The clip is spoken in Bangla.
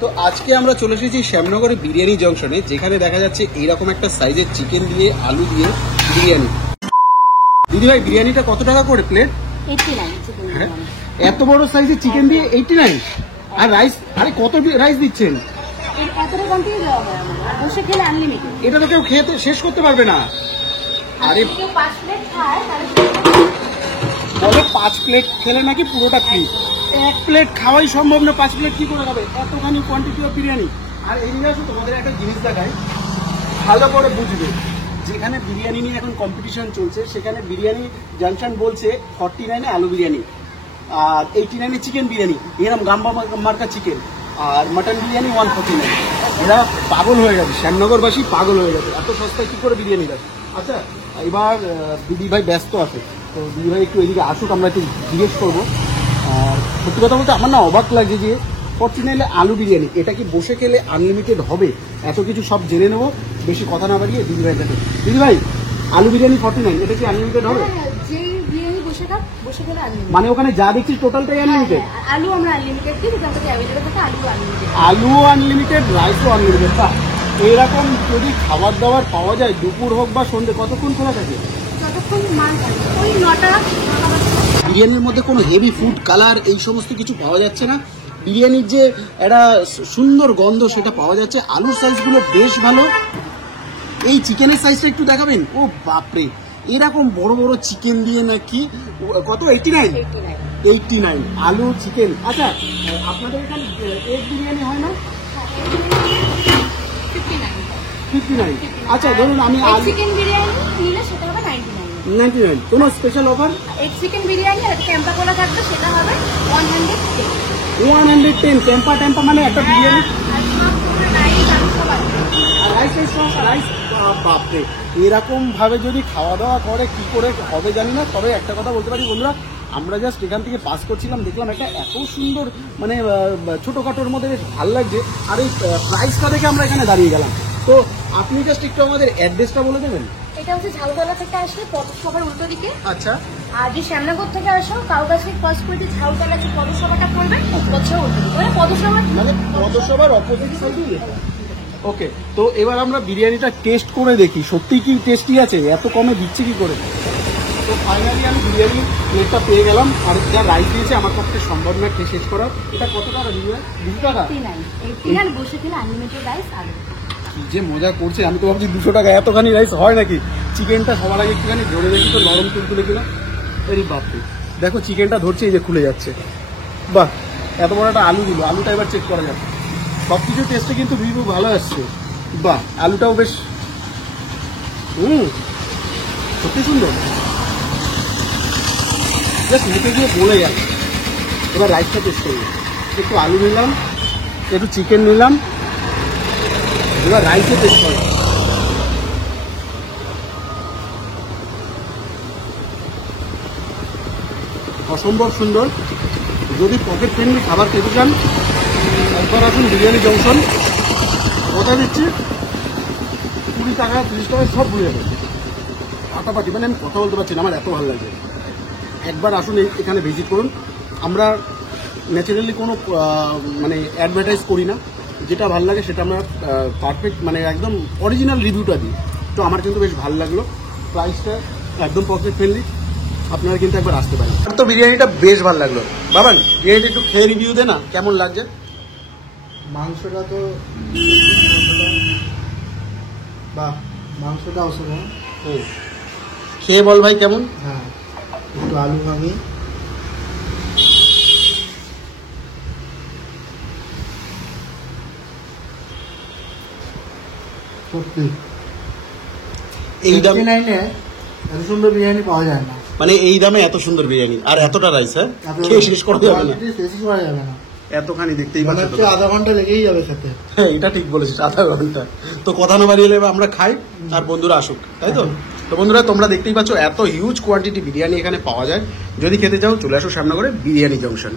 তো আজকে আমরা চলে এসেছি শ্যামনগরে বিরিয়ানি জংশনে, যেখানে দেখা যাচ্ছে এইরকম একটা সাইজের চিকেন দিয়ে আলু দিয়ে বিরিয়ানি। দিদি ভাই, বিরিয়ানিটা কত টাকা করে প্লেট? 89। হ্যাঁ, এত বড় সাইজের চিকেন দিয়ে 89? আর রাইস, আরে কত রাইস দিচ্ছেন? এটা তো কেউ খেতে শেষ করতে পারবে না। আরে বলো 5 প্লেট খেলে নাকি পুরোটা ফ্রি। 1 প্লেট খাওয়াই সম্ভব না, 5 প্লেট কি করে খাবে এতখানি কোয়ান্টিটি অফ বিরিয়ানি। আর এই নিয়ে আসো তোমাদের একটা জিনিস দেখাই, ভালো করে বুঝবে। যেখানে বিরিয়ানি নিয়ে এখন কম্পিটিশন চলছে, সেখানে বিরিয়ানি জাংশন বলছে 49-এ আলু বিরিয়ানি, আর 89-এ চিকেন বিরিয়ানি, এরকম গাম্বা মার্কা চিকেন, আর মাটন বিরিয়ানি 149। এরা পাগল হয়ে গেছে, শ্যামনগরবাসী পাগল হয়ে গেছে, এত সস্তায় কি করে বিরিয়ানি দেয়। আচ্ছা, এবার দিদি ভাই ব্যস্ত আছে, তো দিদি ভাই একটু এদিকে আসুক, আমরা একটু জিজ্ঞেস করবো। আর সত্যি কথা বলতে আমার না অবাক লাগছে যে 49-এ আলু বিরিয়ানি, এটা কি বসে খেলে আনলিমিটেড হবে? এত কিছু সব জেনে নেবো, বেশি কথা না বাড়িয়ে দিদি ভাই কাছে। দিদি ভাই, আলু বিরিয়ানি 49, এটা কি আনলিমিটেড হবে? মানে ওখানে যা দেখছি টোটালটাই আনলিমিটেড? আলু আমরা আনলিমিটেড দিই, আলু আনলিমিটেড, রাইসও আনলিমিটেড। এইরকম যদি খাবার দাবার পাওয়া যায় দুপুর হোক বা সন্ধ্যে, কতক্ষণ খোলা থাকে? যতক্ষণ মান ওই 9টা। বিরিয়ানির মধ্যে কোনো হেভি ফুড কালার এই সমস্ত কিছু পাওয়া যাচ্ছে না, বিরিয়ানির যে একটা সুন্দর গন্ধ সেটা পাওয়া যাচ্ছে। আলুর সাইজগুলো বেশ ভালো। এই চিকেনের সাইজটা একটু দেখাবেন? ও বাপরে, এরকম বড় বড় চিকেন দিয়ে নাকি কত 89 আলু চিকেন। আচ্ছা, আপনাদের এখানে এগ বিরিয়ানি হয় না? 59। আচ্ছা, ধরুন আমি আলু চিকেন বিরিয়ানি নিলে সেটা হবে 99। কোনো special offer? Egg chicken biryani আর ক্যাম্পা কোলা থাকবে, সেটা হবে 110। 110 ক্যাম্পা মানে একটা বিরিয়ানি। রাইস বাপরে, এরকম ভাবে যদি খাওয়া দাওয়া করে কি করে হবে জানি না। তবে একটা কথা বলতে পারি বন্ধুরা, আমরা জাস্ট এখান থেকে পাস করছিলাম, দেখলাম একটা এত সুন্দর মানে ছোটোখাটোর মধ্যে বেশ ভালো লাগছে। আর এই প্রাইসটা দেখে আমরা এখানে দাঁড়িয়ে গেলাম। তো আপনি জাস্ট একটু আমাদের অ্যাড্রেসটা বলে দেবেন? এটা হচ্ছে ঝাউতলা থেকে আসলে পথসভার উল্টো দিকে। আচ্ছা। আর যে শ্যামনগর থেকে আসো, কাউগাছ থেকে ক্রস করে যে ঝাউতলা যে পথসভাটা করবে, পথসভা উল্টো দিকে, মানে পথসভার অপোজিট সাইডে। ওকে, তো এবার আমরা বিরিয়ানিটা টেস্ট করে দেখি সত্যি কি টেস্টি আছে, এত কমে দিচ্ছে কি করে। তো ফাইনালি আমি বিরিয়ানি প্লেটটা পেয়ে গেলাম, আর যা রাইস দিয়েছে আমার পক্ষে সম্ভব না খেয়ে শেষ করা। এটা কত টাকা দিবে? 200 টাকা? 89 বসে খেলে আনলিমিটেড রাইস। আর কি যে মজা করছে, আমি তো ভাবছি 200 টাকা এতখানি রাইস হয় নাকি। চিকেনটা সবার আগে একটুখানি ধরে দেখি তো, নরম তুলতুলে কিনা। এই বাপরে, দেখো চিকেনটা ধরছে, এই যে খুলে যাচ্ছে। বাহ, এত বড় একটা আলু দিল, আলুটা এবার চেক করা যাবে। সব কিছু টেস্টে কিন্তু রিভিউ ভালো আসছে। বাহ, আলুটাও বেশ সত্যি সুন্দর, জাস্ট মুখে দিয়ে বলে যাচ্ছে। এবার রাইসটা টেস্ট করবো, একটু আলু নিলাম, একটু চিকেন নিলাম, এবার রাইসে টেস্ট করবো। অসম্ভব সুন্দর। যদি পকেট ফ্রেন্ডলি খাবার খেতে চান, একবার আসুন বিরিয়ানি জংশন। কথা দিচ্ছি 20 টাকা 30 টাকা সব ভুলে যাবে, ফাটাফাটি। মানে আমি কথা বলতে পারছি না, আমার এত ভালো লাগছে। একবার আসুন, এখানে ভিজিট করুন। আমরা ন্যাচারালি কোনো মানে অ্যাডভার্টাইজ করি না, যেটা ভালো লাগে সেটা আমরা পারফেক্ট মানে একদম অরিজিনাল রিভিউটা দিই। তো আমার কিন্তু বেশ ভালো লাগলো, প্রাইসটা একদম পকেট ফ্রেন্ডলি, আপনারা কিন্তু একবার আসতে পারেন। আর তো বিরিয়ানিটা বেশ ভালো লাগলো। বাবান, বিরিয়ানিটা একটু খেয়ে রিভিউ দে না, কেমন লাগছে? মাংসটা তো বাহ, মাংসটা অসাধারণ। খেয়ে বল ভাই কেমন। হ্যাঁ, একটু আলু ভাঙি, সত্যি এই দামে 89-এ এত সুন্দর বিরিয়ানি পাওয়া যায় না। মানে এই দামে এত সুন্দর বিরিয়ানি আর এতটা রাইস, হ্যাঁ খেয়ে শেষ করা যাবে না, শেষ করা যাবে না। এতখানি দেখতেই মনে হচ্ছে আধা ঘন্টা লেগেই যাবে খেতে। হ্যাঁ, এটা ঠিক বলেছিস, আধা ঘন্টা। তো কথা না বাড়িয়ে আমরা খাই আর বন্ধুরা আসুক, তাই তো? তো বন্ধুরা, তোমরা দেখতেই পাচ্ছ এত হিউজ কোয়ান্টিটি বিরিয়ানি এখানে পাওয়া যায়। যদি খেতে চাও চলে আসো শ্যামনগরে বিরিয়ানি জংশন।